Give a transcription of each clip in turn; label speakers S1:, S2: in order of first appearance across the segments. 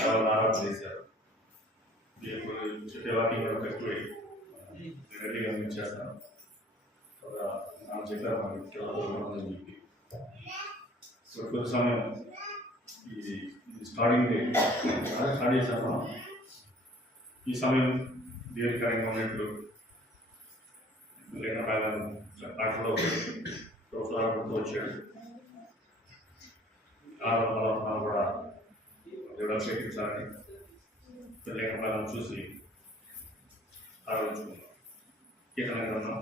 S1: చాలా ఆరాధన చేశారు. దీని గురించి కూడా తక్కువే రెడీగా చెప్పారు మనకి చెప్పి. సో కొద్ది సమయం ఈ స్టార్టింగ్ స్టార్ట్ చేశాను. ఈ సమయం దీర్ఘకరంగా ఉన్నట్లు లేకపోతే పాటలో ప్రోత్సాహపడుతూ వచ్చాడు ఆరోపణ కూడా దేవుడు అభిషేకించాలని లేఖ భాగం చూసి ఆలోచించుకున్నాం కీర్తన గ్రంథం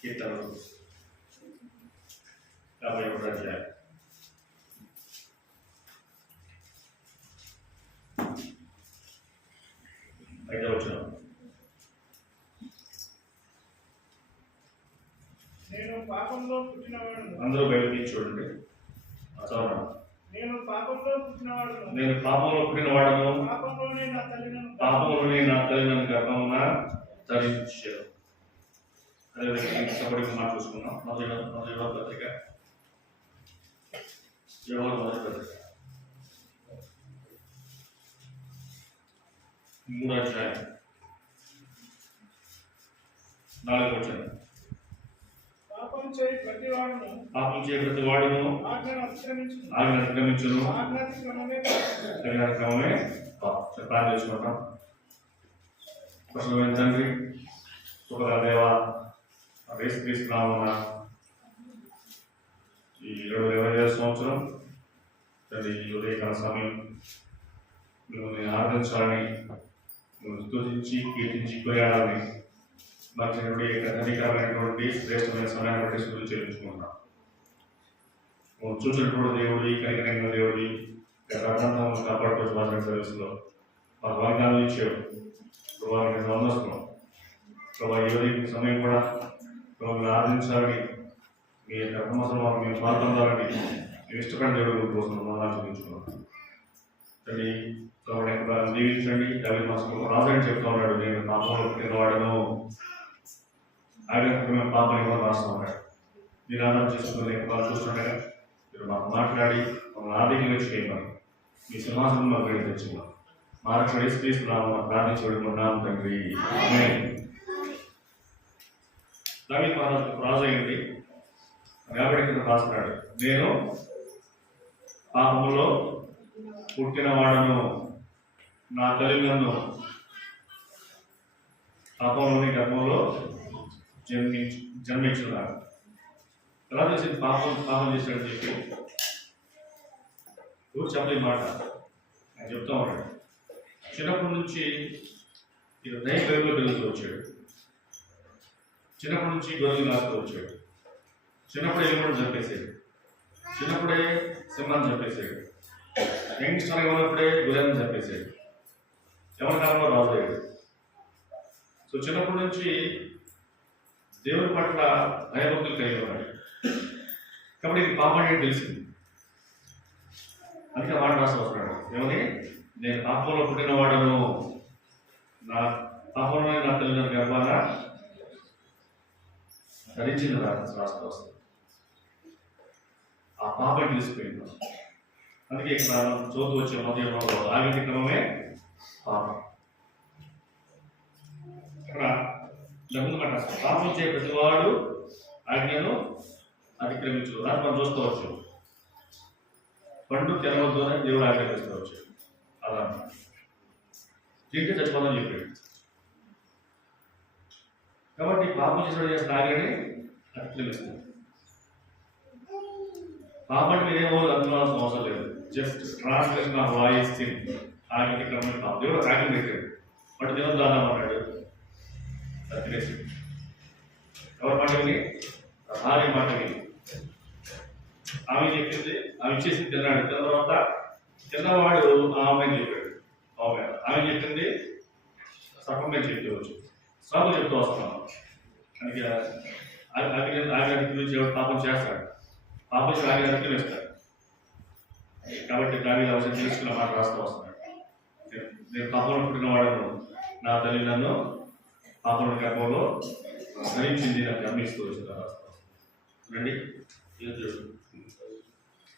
S1: కీర్తనలు యాభై ఒకటి అధ్యాయం. అయితే వచ్చినాం
S2: నేను పాపంలో
S1: అందరూ బయటికి చూడండి.
S2: నేను పాపంలో పుట్టినవాడును. పాపంలోనే నా తల్లి నన్ను
S1: గర్భమున ధరించారు అదేవిధంగా ఇష్టపడి మాట చూసుకున్నాం మొదటి మొదటి పత్రిక. యోహాను మొదటి పత్రిక. మూడో అధ్యాయం. నాలుగు వచ్చాను
S2: పాపం చేయి ప్రతి వాడును ఆజ్ఞను
S1: అతిక్రమించును క్రమమే ప్రార్థన చేసుకుంటాం పశువులైన తండ్రి? సుఖల దేవ రేసు తీసుకురామన్న ఈ ఏడు ఇరవై ఐదు సంవత్సరం తండ్రి ఈ ఉదయకాల సమయం మిమ్మల్ని ఆరాధించాలని స్తుతించి కీర్తించి కొనియాడాలని మంచినటువంటి అధికరమైనటువంటి శ్రేష్టమైన సమయాన్ని బట్టి స్థుతులు చెల్లించుకుంటున్నాం చూసినటువంటి దేవుడి కనికరంగా దేవుడి గతంలో కాపాడుకోవచ్చు వాసన సర్వీస్లో. మాకు వాగ్దానం ఇచ్చాడు వారిని వందస్తున్నాం ప్రభావ ఎవరి సమయం కూడా ప్రభావం ఆదరించాలని మీ యొక్క సంవత్సరం మేము పాల్గొనాలని మేము ఇష్టపడిన దేవుడు కోసం మనం చూపించుకున్నాం తండ్రి కాబట్టి దీవించండి. డబ్బులు మాసం రాజని చెప్తా ఉన్నాడు నేను పాపంలో పిల్లవాడను. నాగరికమైన పాపని కూడా రాస్తా ఉన్నాడు మీరు ఆధారం చేసుకుని వాళ్ళు చూస్తుండగా మీరు మాకు మాట్లాడి మమ్మల్ని ఆర్థికంగా చేయమని మీ సింహాసనం మాకు వెళ్ళి తెచ్చుకున్నాం మా రక్షణ యేసుక్రీస్తున్నాము ప్రార్థించి పెడుకున్నాం తండ్రి. దానికి మహారాజు రాజు అయింది కాబట్టి కింద రాస్తున్నాడు. నేను పాపములో పుట్టిన వాడను నా తల్లి నన్ను పాపంలోని గర్భంలో జన్మించు జన్మించున్నారు. ఎలా చేసింది పాపం పాపం చేశాడని చెప్పి ఎవరు చెప్పలేని మాట. ఆయన చెప్తా ఉన్నాడు. చిన్నప్పటి నుంచి ఇక దయ పేరులో పెరుగుతూ వచ్చాడు. చిన్నప్పటి నుంచి గొర్రెలు కాస్తూ వచ్చాడు. చిన్నప్పుడే ఎలుగుడు చంపేసాడు చిన్నప్పుడే సింహాన్ని చంపేసాడు యంగ్స్టర్ ఉన్నప్పుడే గుర్రెలను చంపేసాడు ఎవరి కాలంలో రాజు సో చిన్నప్పటి నుంచి దేవుని పట్ల భయభక్తులు కలిగి కాబట్టి ఇది పాపం అనేది తెలిసింది. అందుకే మాట రాసి వస్తున్నాడు ఏమని? నేను పాపంలో పుట్టిన వాడను నా పాపంలో నా తల్లిదండ్రుల గర్భాన ధరించిన రాష్ట్ర వస్తుంది ఆ పాపం తెలిసిపోయింది. అందుకే ఇక్కడ చోటు వచ్చే మధ్యంలో ఆగతి క్రమమే పాపం. ఇక్కడ లఘున మాట రాస్తాడు. ప్రతివాడు ఆజ్ఞను అతిక్రమించు అని మనం చూసుకోవచ్చు పండు తెరవద్దు అని దేవుడు ఆజ్ఞాపిస్తవచ్చు. అలా. తింటే చచ్చిపోదని చెప్పాడు. కాబట్టి పాపం చేసిన చేసిన ఆజ్ఞని అతిక్రమిస్తాం పాపం మీరేమో అనుకోవాల్సిన అవసరం లేదు. Just translation of voice thing ఆజ్ఞకి క్రమం దేవుడు ఒక ఆజ్ఞ పెట్టాడు. బట్ దేవుడు దాదాపు అన్నాడు ఎవరి మాట విని? భార్య మాట విని. ఆమె చెప్పింది ఆమె ఇచ్చేసి తిన్నాడు. తిన్న తర్వాత తిన్నవాడు ఆమె చెప్పాడు. ఆమె ఆమె చెప్పింది సర్పంగా చెప్పవచ్చు. సాగు చెప్తూ వస్తున్నాను. అందుకే అగ్ని ఆమె గురించి ఎవరు పాపం చేస్తాడు? పాపం చేసి ఆగ్రహానికి వేస్తాడు కాబట్టి దాని అవసరం తెలుసుకున్న మాట రాస్తూ వస్తున్నాడు. నేను- నేను పాపంలో పుట్టిన వాడను నా తల్లి నన్ను పాపం గర్భంలో ధరించింది నాకు గమనిస్తూ వచ్చిన రండి.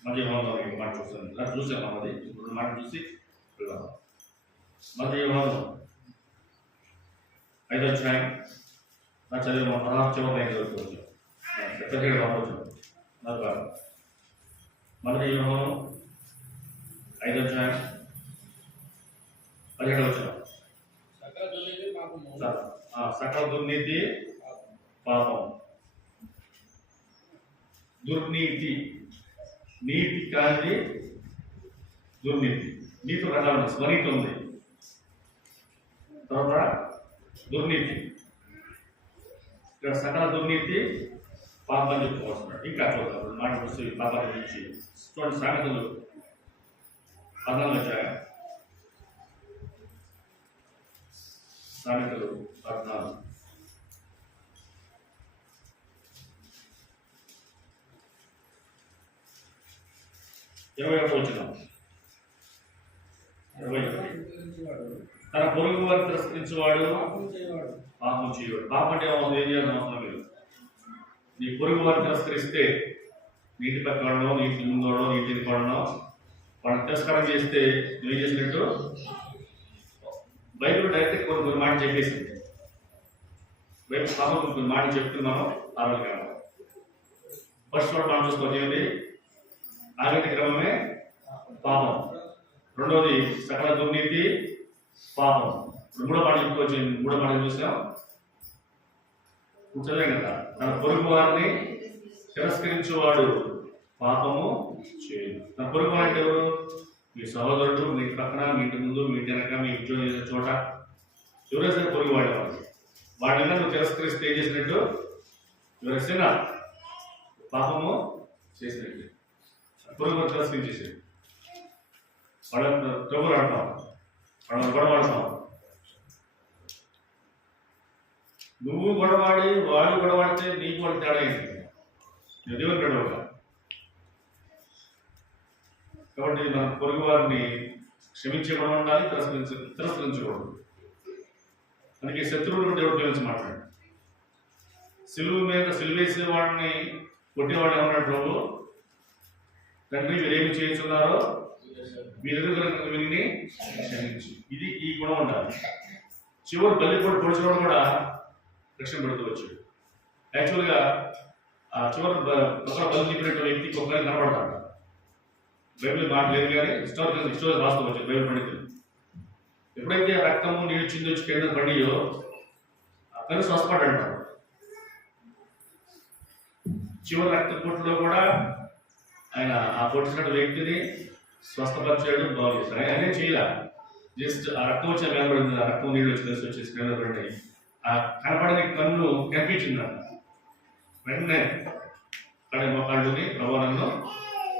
S1: మధ్య యోగంలో ఒక మాట చూస్తాను. చూసాను అది. ఇప్పుడు మాట చూసి వెళ్దాం. మధ్య యోగంలో ఐదో అధ్యాయం. నా చదివిన చివరి ఐదు వరకు వచ్చాం పదిహేడు రావచ్చు నాకు కాదు మధ్య యోగం ఐదో అధ్యాయం పదిహేడు వచ్చాం
S3: సకల దుర్నీతి
S1: పాపం. దుర్నీతి. నీతి కాని దుర్నీతి. నీతి రకాలు స్వనీతి ఉంది. తర్వాత దుర్నీతి. ఇక్కడ సకల దుర్నీతి పాపం చెప్పుకోవాల్సిన ఇంకా చూద్దాం మాట వస్తుంది పాపాల గురించి చూడండి సామెతలు. పద్నాలుగు వచ్చాయి సామెతలు. పద్నాలుగు. ఇరవై ఒకటి వచ్చిన ఇరవై ఒకటి తన పొరుగు వారిని తిరస్కరించేవాడు
S3: పాపం చేయవాడు
S1: పాపం అంటే అవసరం ఏం చేయాల్సిన అవసరం లేదు నీ పొరుగు వారిని తిరస్కరిస్తే నీటి పక్కడనో నీటి ముందోడో నీటి పడడం వాళ్ళని తిరస్కారం చేస్తే నువ్వు చేసినట్టు? బైబిల్ డైరెక్ట్ కొన్ని కొన్ని మాట చెప్పేసింది. రేపు సభకు మాట చెప్తున్నాను అరవై ఆరోగ్యం ఫస్ట్ వాడు మనం చూసుకోవాలి ఏంటి ఆగతి క్రమమే పాపం. రెండవది సకల దుర్నీతి పాపం. ఇప్పుడు మూడో మాట చెప్పుకోవచ్చు మూడో మాట చూసాం. కూర్చోలేం కదా. తన పొరుగు వారిని తిరస్కరించేవాడు పాపము చేయదు తన పొరుగు వారు ఎవరు? మీ సహోదరుడు మీ పక్కన మీ ఇంటి ముందు మీ ఇంటి వెనక మీ ఉద్యోగం చేసే చోట. ఎవరైనా సరే పొరుగు వాడే వాళ్ళు నువ్వు తిరస్కరిస్తే ఏం చేసినట్టు? ఎవరైనా పాపము చేసినట్టు. పొరుగు వారు తిరస్కరించేసాడు వాళ్ళ ప్రభులు ఆడతాం వాళ్ళని గొడవాడతాం నువ్వు గొడవాడి వాడు గొడవాడితే నీకు వాడు తేడా ఏంటి? నువ్వు దేవుని గొడవగా. కాబట్టి మన పొరుగు వారిని క్షమించకుండా ఉండాలి తిరస్కరించ తిరస్కరించకూడదు. అందుకే శత్రువులను దేవుడి గురించి మాట్లాడు. సిలువు మీద సిలువేసిన వాడిని కొట్టేవాడు ఏమన్నాడు ప్రభు? తండ్రి మీరేమి చేయించున్నారో మీరెదురు విని క్షమించు. ఇది ఈ గుణం ఉండాలి. చివరి బల్లి కూడా పొడిచినోడు కూడా రక్షణ పెడుతూ వచ్చాడు యాక్చువల్గా ఆ చివరి ఒకరు బలి చెప్పినటువంటి వ్యక్తి వ్యక్తికి ఒకరికి కనబడతాడు. బైబిల్ మాట లేదు కానీ హిస్టారికల్ హిస్టోరీ రాస్తూ వచ్చాడు బైబిల్ పండితులు. ఎప్పుడైతే రక్తము నీళ్ళు చింది వచ్చి కింద పడియో అతను స్వస్థపడ్డాడు. చివరి రక్త కూడా ఆయన ఆ కొట్టినటువంటి వ్యక్తిని స్వస్థపరిచాడు బాగు చేశాడు. ఆయన ఆయన చేయాల. జస్ట్ ఆ రక్తం వచ్చిన కనబడింది ఆ రక్తం నీళ్ళు వచ్చి కలిసి వచ్చేసి కనబడి ఆ కనబడని కన్ను కనిపించిందంట వెంటనే కడే మొక్కళ్ళని ప్రవాణంలో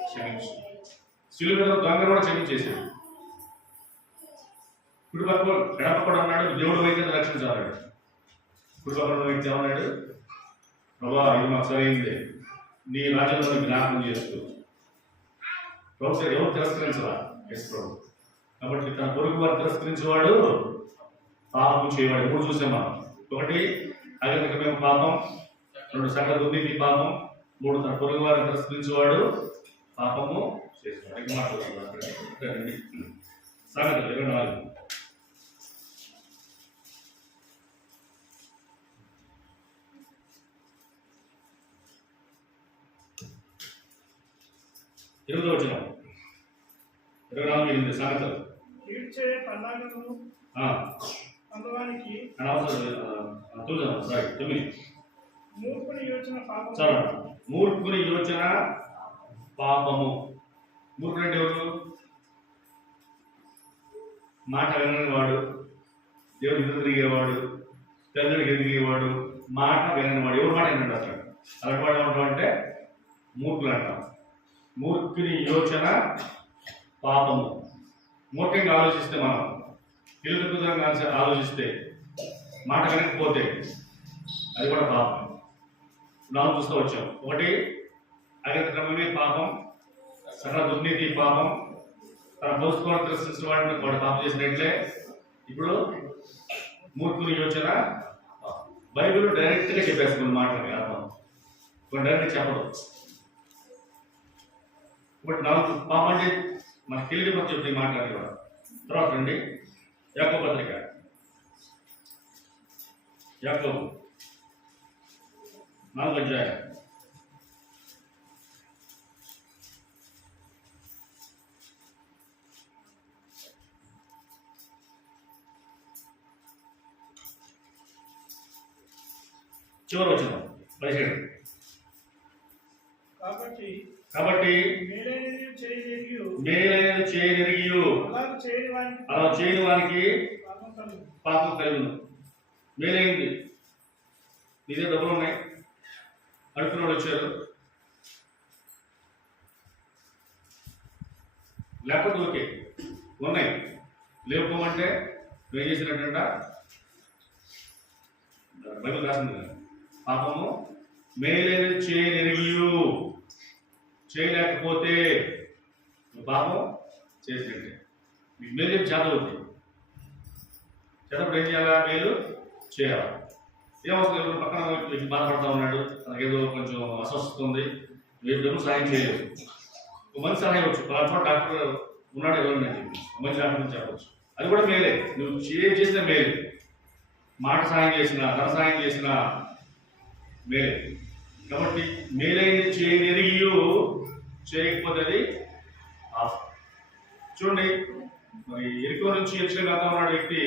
S1: క్షమించు శిలువ దొంగ కూడా క్షమించేశాడు. కుడిపక్క కూడా ఉన్నాడు దేవుడు వైద్యం రక్షించాలన్నాడు కుడి పక్కన వ్యక్తి ఏమన్నాడు ప్రభా ఇది మాకు సరైంది. నీ రాజ్యంలో జ్ఞాపకం చేస్తూ ప్రభుత్వం ఎవరు తిరస్కరించరా? ఎస్ ప్రభు. కాబట్టి తన పొరుగు వారు తిరస్కరించేవాడు పాపం చేయవాడు. ఎప్పుడు చూసాం మనం? ఒకటి అగతికమైన పాపం రెండు సకల దుర్నీతి పాపం. మూడు తన పొరుగు వారిని తిరస్కరించేవాడు పాపము చేసేవాడు. ఇంకా మాట్లాడుతున్నాడు సాగత ఇరవై నాలుగు. ఎనిమిదో వచ్చిన ఇరవై నాలుగు ఎనిమిది
S2: అందువానికి
S1: అనవసరం తొమ్మిది సారీ తొమ్మిది.
S2: మూర్ఖుని యోచన పాపం
S1: మూర్ఖుని యోచన పాపము. మూర్ఖుడు అంటే ఎవరు? మాట వినని వాడు దేవుడు ఎదురు తిరిగేవాడు తల్లికి ఎదిగేవాడు మాట వినని వాడు ఎవరు మాట వినండి అసలు అలాంటి వాడు అంటే మూర్ఖులు అంటాం మూర్ఖుని యోచన పాపము. మూర్ఖంగా ఆలోచిస్తే మనం ఇల్లుకుదరంగా ఆలోచిస్తే మాట కనకపోతే అది కూడా పాపం. నాలుగు చూస్తూ వచ్చాం. ఒకటి అగత క్రమమే పాపం సకల దుర్నీతి పాపం తన పోసుకోవడం తిరస్కరించిన వాడిని కూడా పాపం చేసినట్లే. ఇప్పుడు మూర్ఖుని యోచన బైబిల్ డైరెక్ట్గా చెప్పేస్తుంది మాటలకి అర్థం కొన్ని డైరెక్ట్ చెప్పడం. ఇప్పుడు నాలుగు పాప అంటే మనకి తెలియదు మనం చెప్తే మాట్లాడి తర్వాత రండి. యాకో పత్రిక. యాకో నాలుగు అధ్యాయం. చివరి వచ్చిన పదిహేడు.
S2: కాబట్టి మేలైనది చేయగలిగి అలా చేయని వారికి పాపం కలిగి
S1: మేలైంది. ఇదే డబ్బులు ఉన్నాయి. అడుపునోడు వాళ్ళు వచ్చారు. లేకపోతే ఓకే ఉన్నాయి. లేకపోమంటే నువ్వు ఏం చేసినట్టంట? బైబిల్ రాసింది పాపము మేలైనది చేయనెరిగియు చేయలేకపోతే పాపం చేసినట్టే. మీకు మేలు చెప్పి చేత అవుతుంది చేతప్పుడు ఏం చేయాలా? మేలు చేయాలి? ఏమవుతుంది? ఎవరు పక్కన బాధపడతా ఉన్నాడు. తనకి ఏదో కొంచెం అస్వస్థత ఉంది. మీరు డబ్బు సాయం చేయలేదు. ఒక మంచి సహాయం వచ్చు పలానా డాక్టర్ ఉన్నాడు ఎవరు నేను చెప్పి మంచి డాక్టర్ చెప్పవచ్చు అది కూడా మేలే. నువ్వు చే చేసిన మేలు. మాట సాయం చేసిన ధన సాయం చేసిన మేలే. కాబట్టి మేలైన చేయనెరిగియు చేయకపోతే అది ఆఫ్. చూడండి మరి ఎరుకో నుంచి యక్షణ కాతా ఉన్నాడు వ్యక్తి.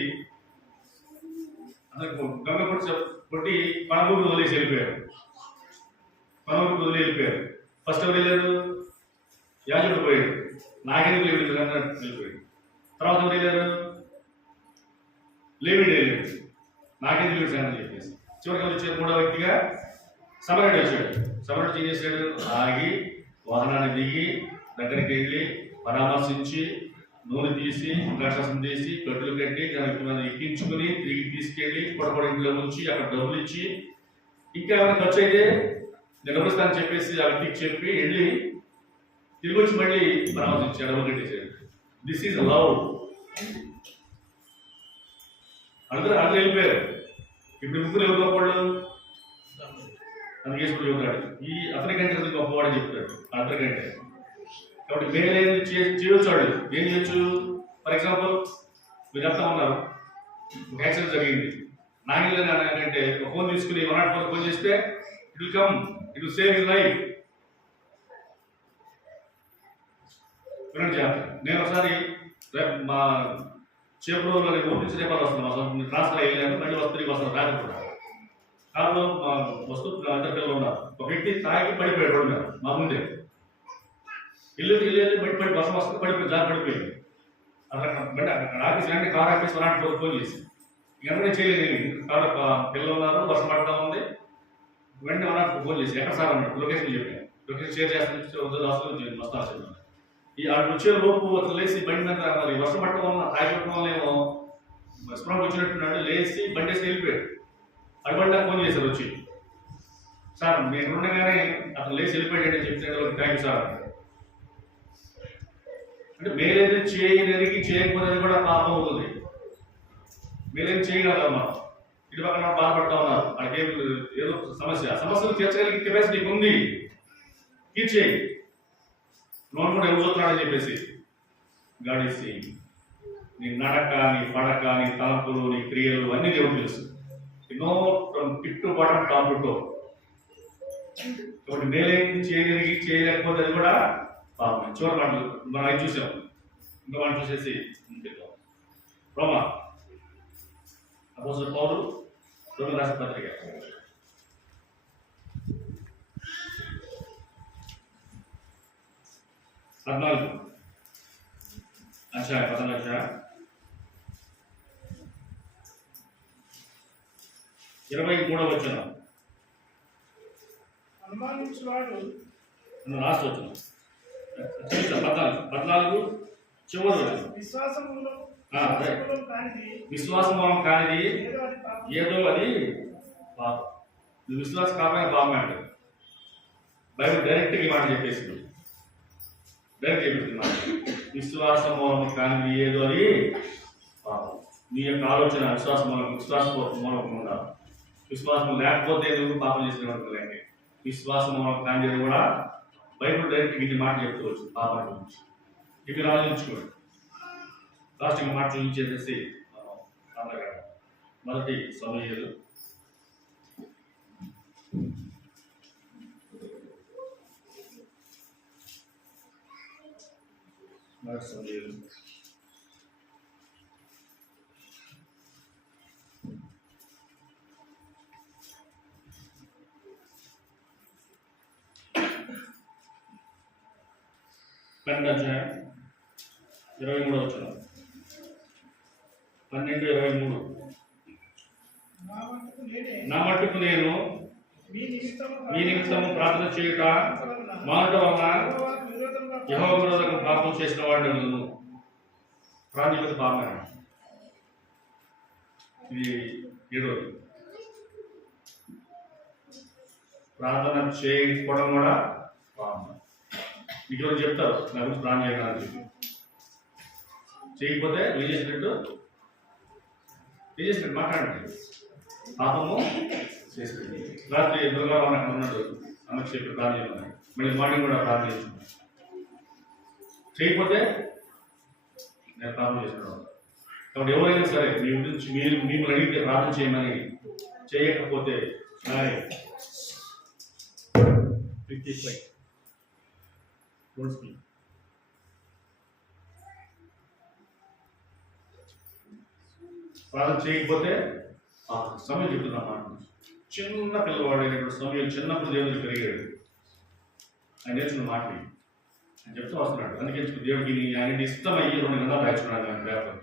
S1: అసలు గంగ కొట్టి కొట్టి పనగూరు వదిలేసి వెళ్ళిపోయారు పనగూరు వదిలి వెళ్ళిపోయారు ఫస్ట్ ఎవరు వెళ్ళారు? యాజుడు పోయాడు. నాగరికులు నాగేంద్ర వెళ్ళి వెళ్ళిపోయాడు. తర్వాత ఎవరు వెళ్ళారు? లేవిడ్ వెళ్ళాడు. నాగేంద్ర వెళ్ళి అని చెప్పేసి చివరికి ఎవరు మూడో వ్యక్తిగా సమరుడు వచ్చాడు. సమరుడు ఏం చేశాడు? ఆగి వాహనాన్ని దిగి దగ్గరికి వెళ్ళి పరామర్శించి నూనె తీసి ద్రాక్షరసం తీసి గడ్డలు కట్టి దానికి ఎక్కించుకుని తిరిగి తీసుకెళ్ళి పొడపడి ఇంట్లో ఉంచి అక్కడ డబ్బులు ఇచ్చి ఇంకా ఏమైనా ఖర్చు అయితే నేను చెప్పేసి ఆ వ్యక్తికి చెప్పి వెళ్ళి తిరిగి వచ్చి మళ్ళీ పరామర్శించి డబ్బులు కట్టేసాడు దిస్ ఈజ్ లవ్ అందరూ అందరూ వెళ్ళిపోయారు. ఇప్పుడు ముగ్గురు ఎవరు గొప్పవాళ్ళు అందుకేసుకుని చెబుతాడు ఈ అతనికంటే అతను గొప్పవాడని చెప్తాడు అతనికంటే కాబట్టి మేలేది చేయొచ్చాడు ఏం చేయొచ్చు? ఫర్ ఎగ్జాంపుల్ మీరు చెప్తా ఉన్నారు. ఒక యాక్సిడెంట్ జరిగింది. నాగిలని అంటే ఒక ఫోన్ తీసుకుని వన్ నాట్ ఫోర్ ఫోన్ చేస్తే it will come it will save your life వినండి జాగ్రత్త. నేను ఒకసారి మా చేపూరులో ఊరి నుంచి రేపాలు వస్తున్నాను ట్రాన్స్ఫర్ అయ్యాను మళ్ళీ వస్తే తిరిగి వస్తాను. రాత్రి కారులో మా వస్తూ ఉన్నారు. ఒక వ్యక్తి తాగి పడిపోయాడు రోడ్డు మీద మా ముందే. ఇల్లు ఇల్లు వెళ్ళి బయట పడి వర్షం వస్తుంది పడిపోయి జారి పడిపోయింది. అక్కడ బయట అక్కడ ఆఫీస్ అంటే కార్ ఆఫీస్ వన్ ఫోన్ చేసి వెంటనే చేయలేదు కారు పిల్లలు ఉన్నారు వర్షం పడతా ఉంది. వెంటనే వన్ ఫోన్ చేసి ఎక్కడ సార్? అన్నాడు. లొకేషన్ చెప్పాను. లొకేషన్ షేర్ చేస్తాను హాస్పిటల్ వస్తాను చెప్పాను ఈ ఆడు వచ్చే లోపు అతను లేచి బండి మీద మరి వర్షం పట్టడం వల్ల తాగి పట్టడం వల్ల ఏమో స్ప్రాంగ్ వచ్చినట్టున్నాడు లేచి బండి వేసి వెళ్ళిపోయాడు. అటువంటి ఫోన్ చేశారు వచ్చి. సార్ నేను ఉండగానే అతను లేచి వెళ్ళిపోయాడని అని చెప్తే థ్యాంక్ సార్. అంటే మేలేది చేయగలిగి చేయకపోతే కూడా పాపం అవుతుంది. మేలేం చేయగలరు మనం ఇటు పక్కన బాధపడతా ఉన్నారు. వాళ్ళకి ఏం ఏదో సమస్య. సమస్యలు తీర్చగలిగే కెపాసిటీ ఉంది. తీర్చేయి లోన్ కూడా ఎవరు చూస్తున్నాడని చెప్పేసి. గాడిసి నీ నడక నీ పడక నీ తలపులు నీ క్రియలు అన్ని దేవుడు తెలుసు. ఎన్నో from tip to bottom top to toe కాబట్టి మేలేంది చేయగలిగి చేయలేకపోతే అది కూడా పాపం. చివరి మాటలు మనం అది చూసాం. ఇంకా మనం చూసేసి ముందుకెళ్దాం రోమా అపోజిట్ పౌరు రోమ రాష్ట్ర పత్రిక. పద్నాలుగు. అచ్చా పద్నాలుగు ఇరవై మూడవ వచ్చిన
S2: అనుమానించువాడు
S1: లాస్ట్ వచ్చిన పద్నాలుగు. పద్నాలుగు చివరి
S2: విశ్వాసములో
S1: విశ్వాసం మనం కానిది
S2: ఏదో అది పాపం.
S1: నువ్వు విశ్వాసం కాకపోయినా పాపమే అంటారు బైబిల్ డైరెక్ట్గా ఈ మాట చెప్పేసింది. డైరెక్ట్ చెప్పింది మాట. విశ్వాసం మూలం కానిది ఏదో అది పాపం. నీ యొక్క ఆలోచన విశ్వాసం మూలం విశ్వాసం మూలం ఉండాలి. విశ్వాసం లేకపోతే ఎందుకు పాపం చేసిన లేకే విశ్వాసం మూలం కానిది కూడా బైబుల్ డైరెక్ట్ ఇది మాట చెప్పుకోవచ్చు పాపం గురించి. ఇవి మీరు ఆలోచించుకోండి. లాస్ట్ ఇంకా మాటలు ఇచ్చేసేసి అందగా మొదటి సమయాలు మొదటి సమయాలు పన్నెండు అధ్యాయం ఇరవై మూడు వచ్చిన పన్నెండు ఇరవై మూడు.
S2: నా మట్టుకు నేను మీ నిమిత్తము
S1: ప్రార్థన చేయుట
S2: వలన
S1: మానట వలన
S2: యెహోవాకు
S1: పాపం చేసిన వాడిని ప్రాణిపతి పాపం ఇది ఈరోజు ప్రార్థన చేయకపోవడం కూడా మీకు ఎవరు చెప్తారు. నా గురించి ప్లాన్ చేయడానికి చేయకపోతే ఏం చేసినట్టు ఏం చేసినట్టు మాట్లాడండి. పాపము చేసినట్టు రాత్రి దుర్గారావు అక్కడ ఉన్నాడు. అమ్మకి చెప్పి ప్లాన్ చేయమని. మళ్ళీ మార్నింగ్ కూడా ప్లాన్ చేస్తున్నాడు చేయకపోతే నేను ప్రార్థన చేస్తున్నాను కాబట్టి ఎవరైనా సరే మీ గురించి మీరు మిమ్మల్ని అడిగితే ప్రార్థన చేయమని చేయకపోతే ఫిఫ్టీ ఫైవ్ ప్రార్థన చేయకపోతే సమయం చెప్తున్నా మాట. చిన్న పిల్లవాడైనటువంటి సమయం చిన్నప్పుడు దేవుడికి పెరిగాడు ఆయన నేర్చుకున్న మాట ఆయన చెప్తూ వస్తున్నాడు. అందుకే దేవుడికి ఆయన ఇష్టం అయ్యి రెండు గ్రంథాలు రాయించుకున్నాడు ఆయన పేపర్.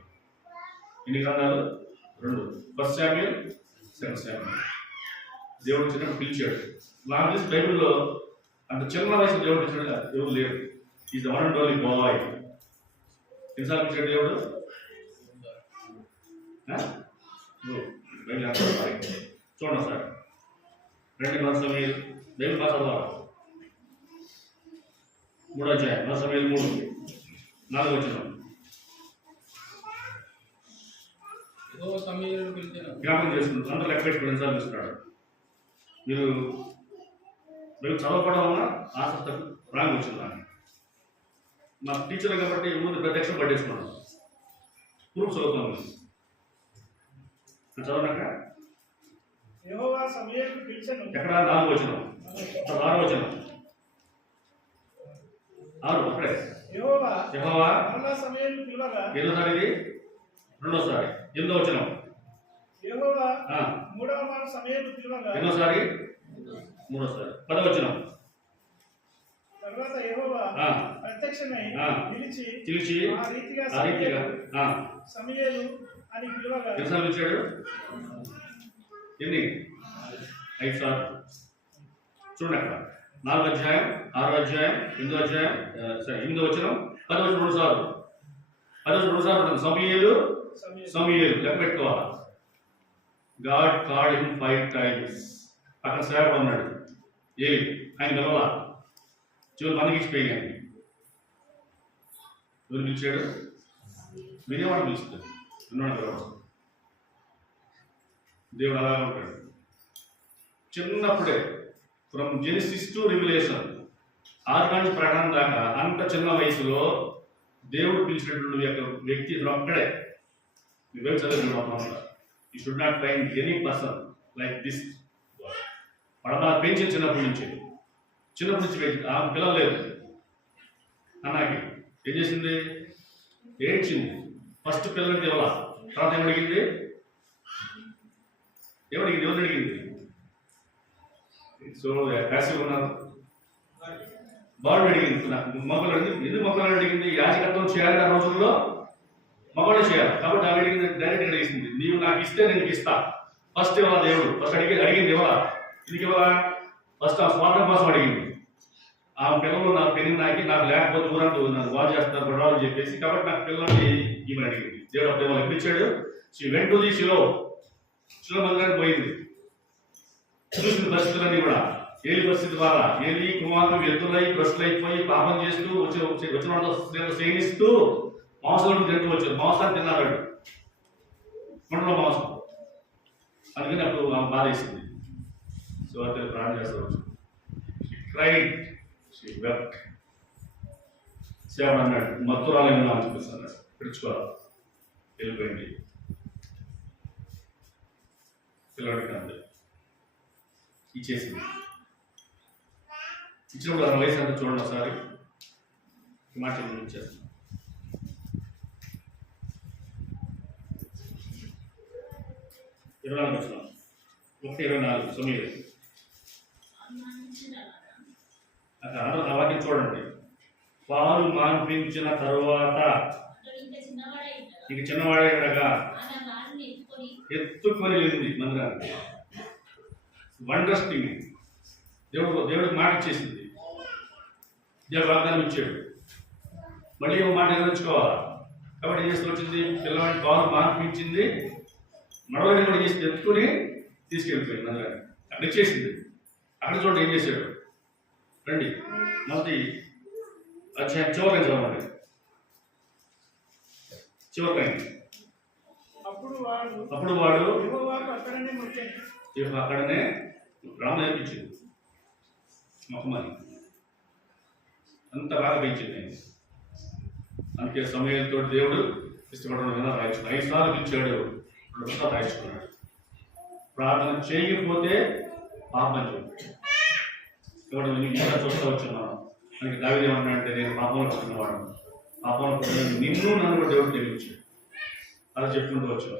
S1: ఎన్ని గ్రంథాలు? రెండు. ఫస్ట్ శామ్యూల్ సెకండ్ శామ్యూల్ దేవుడు చిన్నప్పుడు పిలిచాడు. నాకు తెలిసి బైబిల్లో అంత చిన్న వయసు దేవుడు పిలిచాడు ఎవరు లేరు is one and only boy ఎన్నిసార్లు పిలిచాడు దేవుడు. చూడండి సార్ రెండు బైబిల్ భాష చదవాలి. మూడో అధ్యాయం నా సమయాలు మూడు. నాలుగు వచ్చిన జ్ఞాపకం చేసుకుంటారు అందరూ లెక్క పెట్టుకుని ఎన్నిసార్లు ఇస్తున్నాడు మీరు మీరు చదవకపోవడం వల్ల ఆసక్తి రాంగ్ వచ్చింది నాకు మా టీచర్ కాబట్టి ముందు ప్రత్యక్షం పట్టేసుకున్నాను ప్రూఫ్ చదువుతాం మేము. చదవనాక ఎక్కడ? నాలుగు వచ్చిన ఆరు వచ్చిన ఆరు అక్కడే ఎన్నోసారి రెండోసారి. ఎనిమిదో వచ్చిన ఎన్నోసారి? మూడోసారి. పదవచ్చిన
S2: తర్వాత యెహోవా
S1: ఆ.
S2: ప్రత్యక్షమై
S1: ఆ.
S2: పిలిచి
S1: పిలిచి
S2: ఆ రీతిగా
S1: ఆ రీతిగా. ఆ,
S2: సమయలు అని పిలవగా
S1: ఎన్నిసార్లు ఇచ్చాడు ఎన్ని? ఐదు సార్లు. చూడండి అక్కడ. నాలుగు అధ్యాయం ఆరో అధ్యాయం ఎనిమిదో అధ్యాయం సరే ఎనిమిదో వచ్చిన పది వచ్చిన రెండు సార్లు. పది వచ్చిన రెండు సార్లు సమీయులు
S2: సమయలు.
S1: లెక్క పెట్టుకోవాలి? God called him five times. పక్కన సేవకుడు ఉన్నాడు. ఏమి? ఆయన పిలవాల చివరి మందకిచ్చిపోయాయి ఎవరు పిలిచాడు? వినేవాడు పిలుస్తాడు. విన్నాడు పిలవడం దేవుడు అలా ఉంటాడు. చిన్నప్పుడే ఫ్రమ్ జెనిసిస్ టు రివిలేషన్ ఆరు నుంచి ప్రకటన దాకా అంత చిన్న వయసులో దేవుడు పిలిచినటువంటి యొక్క వ్యక్తి ఇతను ఒక్కడే. నువ్వే చదువుతున్నావు ఈ should not fine any person like this వాళ్ళ అలా పెంచి చిన్నప్పటి నుంచి. చిన్నప్పటి నుంచి పెంచి ఆమె పిల్లలు లేదు అన్నాకి ఏం చేసింది? ఏడ్చింది. ఫస్ట్ పిల్లలకి ఇవ్వాల తర్వాత ఏమడిగింది ఏమడిగింది ఎవరు అడిగింది? సో ప్యాసివ్ ఉన్నారు. బాడు అడిగింది. నాకు మొక్కలు అడిగింది ఎందుకు మొక్కలు అడిగింది. యాజకత్వం చేయాలి ఆ రోజుల్లో? మగవాడే చేయాలి. కాబట్టి ఆమె అడిగింది డైరెక్ట్ అడిగింది నీవు నాకు ఇస్తే నేను ఇస్తా. ఫస్ట్ ఇవ్వాలి దేవుడు? ఫస్ట్ అడిగి అడిగింది ఇవ్వాలా ఎందుకు ఇవ్వాలా ఫస్ట్ ఆ స్వార్థం కోసం అడిగింది. ఆ పిల్లలు నా పెళ్ళి నాకి నాకు లేకపోతే ఊరంతా నన్ను బాగు చేస్తారు గొడవలు చెప్పేసి. కాబట్టి నాకు పిల్లల్ని ఈమె అడిగింది. దేవుడు అప్పుడు వాళ్ళు ఇప్పించాడు. షీ వెంట ది శిలో శిలో మందిరానికి పోయింది. చూసిన పరిస్థితులన్నీ కూడా. ఏలి పరిస్థితి ద్వారా. ఏలి కుమారులు ఎద్దులై భ్రష్టులైపోయి పాపం చేస్తూ వచ్చి వచ్చి- వచ్చిన వాళ్ళతో సేవిస్తూ మాంసం తింటూ వచ్చారు. మాంసాన్ని తిన్నారు కొండలో మాంసం. అందుకని అప్పుడు బాధ వేసింది సో అతను ప్రాణం చేస్తారు క్రైట్ షీ వెప్ట్ సేవడు అన్నాడు మత్తురాలేమో అని చెప్పేసి పిలుచుకోవాలి వెళ్ళిపోయింది. పిల్లడికి అంది ఇచ్చేసింది. ఇచ్చినప్పుడు అరవై వయసు అంతా చూడండి ఒకసారి. ఈ మాట చేస్తాను ఇరవై నాలుగు వచ్చిన ఒకటి ఇరవై నాలుగు. తొమ్మిది అక్కడ చూడండి. పాలు మాన్పించిన తరువాత ఇక చిన్నవాడేడగా ఎత్తుకొని వెళ్ళింది మందిరానికి. వండర్స్ థింగ్ దేవుడు దేవుడికి మాట ఇచ్చేసింది. దేవుడు వాగ్దానం ఇచ్చాడు. మళ్ళీ ఒక మాట నెరవేర్చుకోవాలా? కాబట్టి ఏం చేస్తూ వచ్చింది? పిల్లవాడి పాలు మార్పించింది మడవని కూడా చేసి ఎత్తుకొని తీసుకెళ్ళిపోయింది మందిరానికి. అక్కడ ఇచ్చేసింది. అక్కడ చూడండి ఏం చేశాడు? రండి. మొదటి అధ్యాయం చివరి చదవండి. చివరి
S2: అప్పుడు వాడు
S1: అప్పుడు వాడు
S2: యెహోవాకు అక్కడనే
S1: రామ నేర్పించింది మొహమ్మది అంత బాగా పెంచింది ఆయన. అందుకే సమయంతో దేవుడు ఇష్టపడడం వినా రాయించుకున్నాడు? ఐదు సార్లు పిలిచాడు. రెండు రాయించుకున్నాడు. ప్రార్థన చేయకపోతే పాపం చెప్పు కాబట్టి నేను ఇంకా చూస్తూ వచ్చున్నాను మనకి దావిది ఏమన్నా అంటే నేను పాపంలో పుట్టినవాడు పాపంలో పుట్టిన నిన్ను నన్ను కూడా దేవుడు తెలియచాడు అలా చెప్పుకుంటూ వచ్చాను.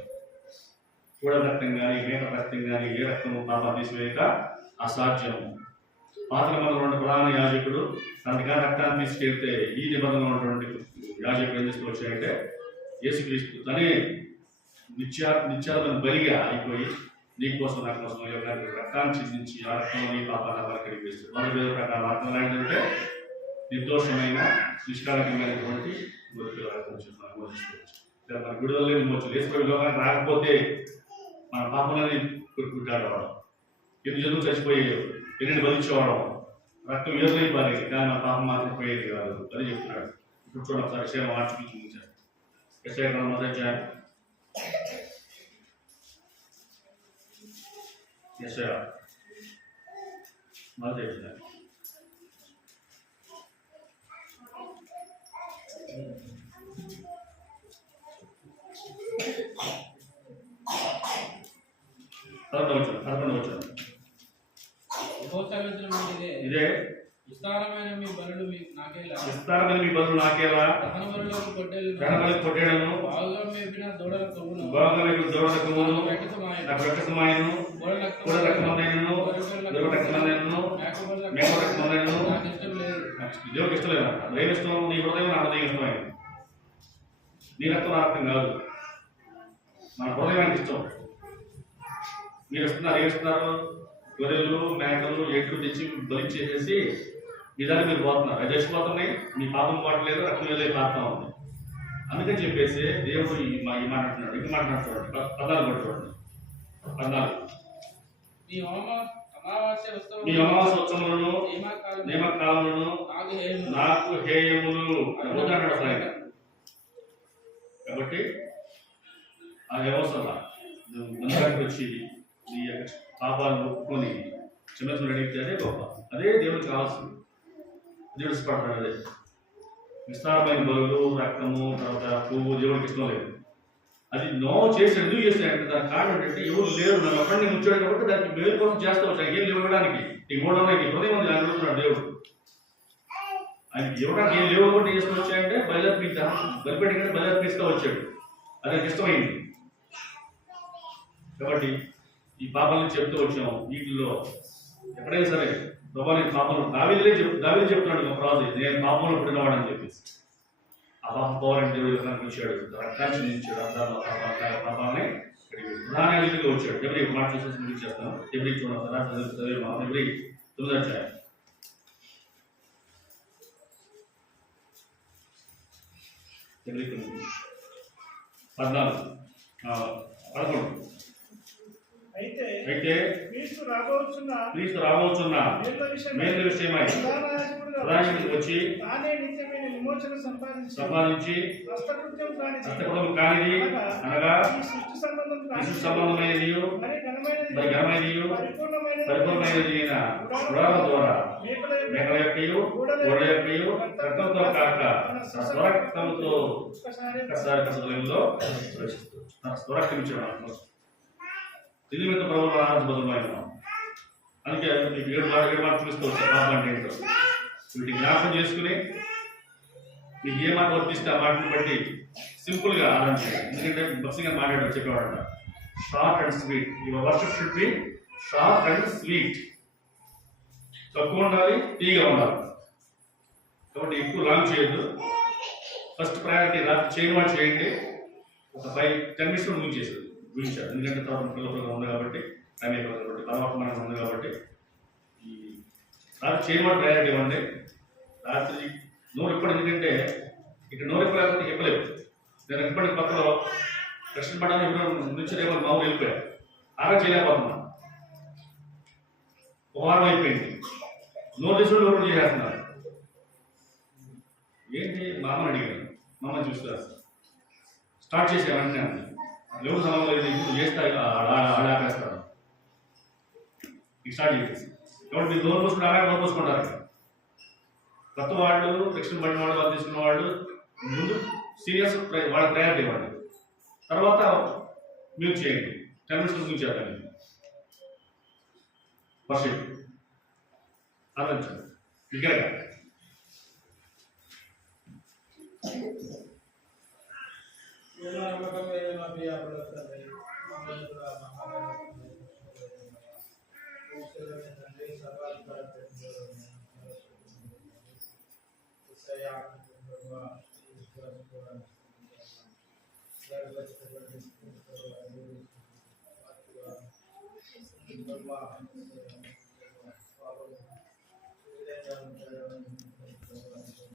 S1: కూడా రక్తం కానీ మేక రక్తం కానీ ఏ రక్తము పాప తీసివేయక అసాధ్యము. పాత నిబంధనలో ఉన్న ప్రధాన యాజకుడు తనకి రక్తాన్ని తీసుకెళ్తే ఈ నిబంధనలో ఉన్నటువంటి యాజకుడు ఏం చేస్తూ యేసుక్రీస్తు తనే నిత్యా నిత్యాలను బలిగా అయిపోయి నీకోసం నా కోసం ఎవరైనా రక్తాన్ని చిందించి ఆ నీ పాపాన్ని వారికి వేస్తుంది మొదటి వేద ప్రకారం అర్థం ఏంటంటే నిర్దోషమైన నిష్కారకమైనటువంటి గొర్రెల రక్తం చెప్పాలని బోధిస్తుంది మన విడుదల విమోచన వేసుకోవడం లోకానికి రాకపోతే మన పాపలని కొట్టుకుంటాడవడం ఎన్ని జంతువులు చచ్చిపోయేవి ఎన్ని బలించేవాడం రక్తం ఏదై పారేది కానీ మన పాపం మాత్రం పోయేది కాదు అని చెప్తున్నాడు. ఇప్పుడు కూడా ఒకసారి విషయం మార్చి చూపించాడు. ఎస్ఐ మొదటి 됐어요. 맞아요. 다음 나오죠. 다음 나오죠. 이거 잘못 좀.
S3: 이제 విస్తారమైన మీ బలులు మీ నాకేలా?
S1: విస్తారమైన మీ బదులు నాకేలా?
S3: దహన బలులకు కొట్టేలు
S1: గణపతి కొట్టేయడము.
S3: బాగా మేపిన దూడల కొవ్వును
S1: బాగా మీకు కూడా మేక
S3: లేదు.
S1: దేవుడికి ఇష్టం లేదా? దైవ ఇష్టం నీ హృదయం నా హృదయం నీ రక్తం నా రక్తం కాదు. మన హృదయానికి ఇష్టం. మీరు ఇస్తున్నారు ఏం ఇస్తున్నారు? గొర్రెలు మేకలు ఎట్లు తెచ్చి బలించేసేసి మీ దాన్ని మీరు పోతున్నారు. అది చచ్చిపోతున్నాయి. మీ పాపం పోవట్లేదు రక్తం వెళ్ళే పాపం ఉంది. అందుకని చెప్పేసి దేవుడు ఈ మా ఈ మాట అంటున్నాడు. ఇంక మాట అంటున్నాడు చూడండి. ప- పద్నాలుగు కూడా చూడండి. పద్నాలుగు.
S3: మీ అమావాస్య
S1: ఉత్సవములను
S3: నియమకాలము
S1: నియమ కాలములను
S3: నాకు హేయము
S1: నాకు హేయములు అని అసలు ఆయన. కాబట్టి ఆ వ్యవస్థ మందిరానికి వచ్చి నీ యొక్క పాపాలను ఒప్పుకొని చిన్న అడిగితే అదే గొప్ప. అదే దేవుడికి కావాల్సింది. దేవుడు ఇష్టపడతాడు అదే విస్తారమైన బరువులు రక్తము తర్వాత పువ్వు దేవుడికి ఇష్టం లేదు. అది నో చేసి ఎందుకు చేశాడంటే దాని కారణం ఏంటంటే ఎవరు లేరు. నన్ను అక్కడిని ముచ్చాడు కాబట్టి దానికి మేలు కోసం చేస్తూ వచ్చాను ఏం ఇవ్వడానికి. నీకు కూడా ఉన్నాయి. హృదయం ఉంది. అని అడుగుతున్నాడు దేవుడు. ఆయన ఇవ్వడానికి ఏం లేవు కూడా చేస్తూ వచ్చాయంటే బయలుదేరిపించా బలిపెట్టి బయలుదేరిపిస్తూ వచ్చాడు. అది ఇష్టమైంది. కాబట్టి ఈ పాపాలను చెప్తూ వచ్చాము. వీటిల్లో ఎక్కడైనా సరే ప్రభా నేను పాపంలో దావిలే చెప్ దావిలే చెప్తున్నాడు ఒక రాజు నేను పాపంలో పుట్టినవాడు అని చెప్పేసి. ఆ దేవుడు నాకు వచ్చాడు రక్తాన్ని చెందించాడు అందాల పాపాన్ని ప్రధాన యాజకుడిగా వచ్చాడు. ఎవరి మాట చూసేసి ముగించేస్తాను ఎవరి చూడండి ఎవరి తొమ్మిది అధ్యాయం. ఎవరి తొమ్మిది పద్నాలుగు పదకొండు
S2: అయితే
S1: అయితే
S2: క్రీస్తు రాబోతున్న
S1: క్రీస్తు రాబోతున్న
S2: మేలుల విషయమై? ప్రధాన
S1: వచ్చి
S2: సంపాదించి
S1: హస్తపదం కానిది. అనగా విశుద్ధ సంబంధమైనది
S2: మరి ఘనమైనది పరిపూర్ణమైనది.
S1: అయిన గుడాల ద్వారా
S2: మేకల యొక్క
S1: యొక్కయు గొర్రెల యొక్కయు రక్తంతో కాక స్వరక్తంతో
S2: ఒక్కసారి
S1: ఒక్కసారి కసలంలో ఇది మీద ప్రభుత్వ ఆనందబద్ధమైన అందుకే మీకు ఏడు మాట ఏడు మాట చూస్తూ పాపం అంటే ఏంటో. వీటిని జ్ఞాపకం చేసుకుని మీకు ఏ మాట వర్తిస్తే ఆ మాటను బట్టి సింపుల్గా ఆలోచించాలి ఎందుకంటే బస్సుగా మాట్లాడారు చెప్పేవాడు short and sweet your worship should be short and sweet తక్కువ ఉండాలి తీగా ఉండాలి. కాబట్టి ఎక్కువ లాంగ్ చేయొద్దు. ఫస్ట్ ప్రయారిటీ రాత్రి చేయని వాళ్ళు చేయండి. ఒక ఫైవ్ టెన్ మినిట్స్ ముగించేసాడు ముగించాడు ఎందుకంటే తర్వాత పిల్లలు ఉంది కాబట్టి టైం కాబట్టి తర్వాత మనం ఉంది కాబట్టి ఈ రాత్రి చేయమని ప్రయారిటీ ఇవ్వండి రాత్రి నోరు ఇప్పుడు ఎందుకంటే ఇక్కడ నోరు ఇప్పుడు లేకపోతే ఇవ్వలేవు నేను ఇప్పటికి పక్కలో దక్షిణ పడాలని ఇప్పుడు నుంచి రేపు మా ఊరు వెళ్ళిపోయారు ఆరా చేయలేకపోతున్నాం. ఒక వారం అయిపోయింది. నోరు తీసుకుని ఒకటి చేసేస్తున్నారు? ఏంటి? మా అమ్మని అడిగాను. మా అమ్మ చూస్తారు స్టార్ట్ చేసే వెంటనే అంది. ఎవరు సమయం లేదు ఇప్పుడు చేస్తే ఆడాకేస్తారు స్టార్ట్ చేసేసి. కాబట్టి మీరు నోరు పోసుకుంటే అలాగే నోరు పోసుకుంటారు? కొత్త వాళ్ళు రక్షణ పడిన వాళ్ళు వాళ్ళు తీసుకున్న వాళ్ళు ముందు సీరియస్ వాళ్ళ ప్రయారిటీ ఇవ్వండి. తర్వాత మ్యూట్ చేయండి. టెన్ మినిట్స్ మ్యూట్ చేద్దాం. వర్షిప్ ఆలోచించండి దగ్గరగా
S4: You.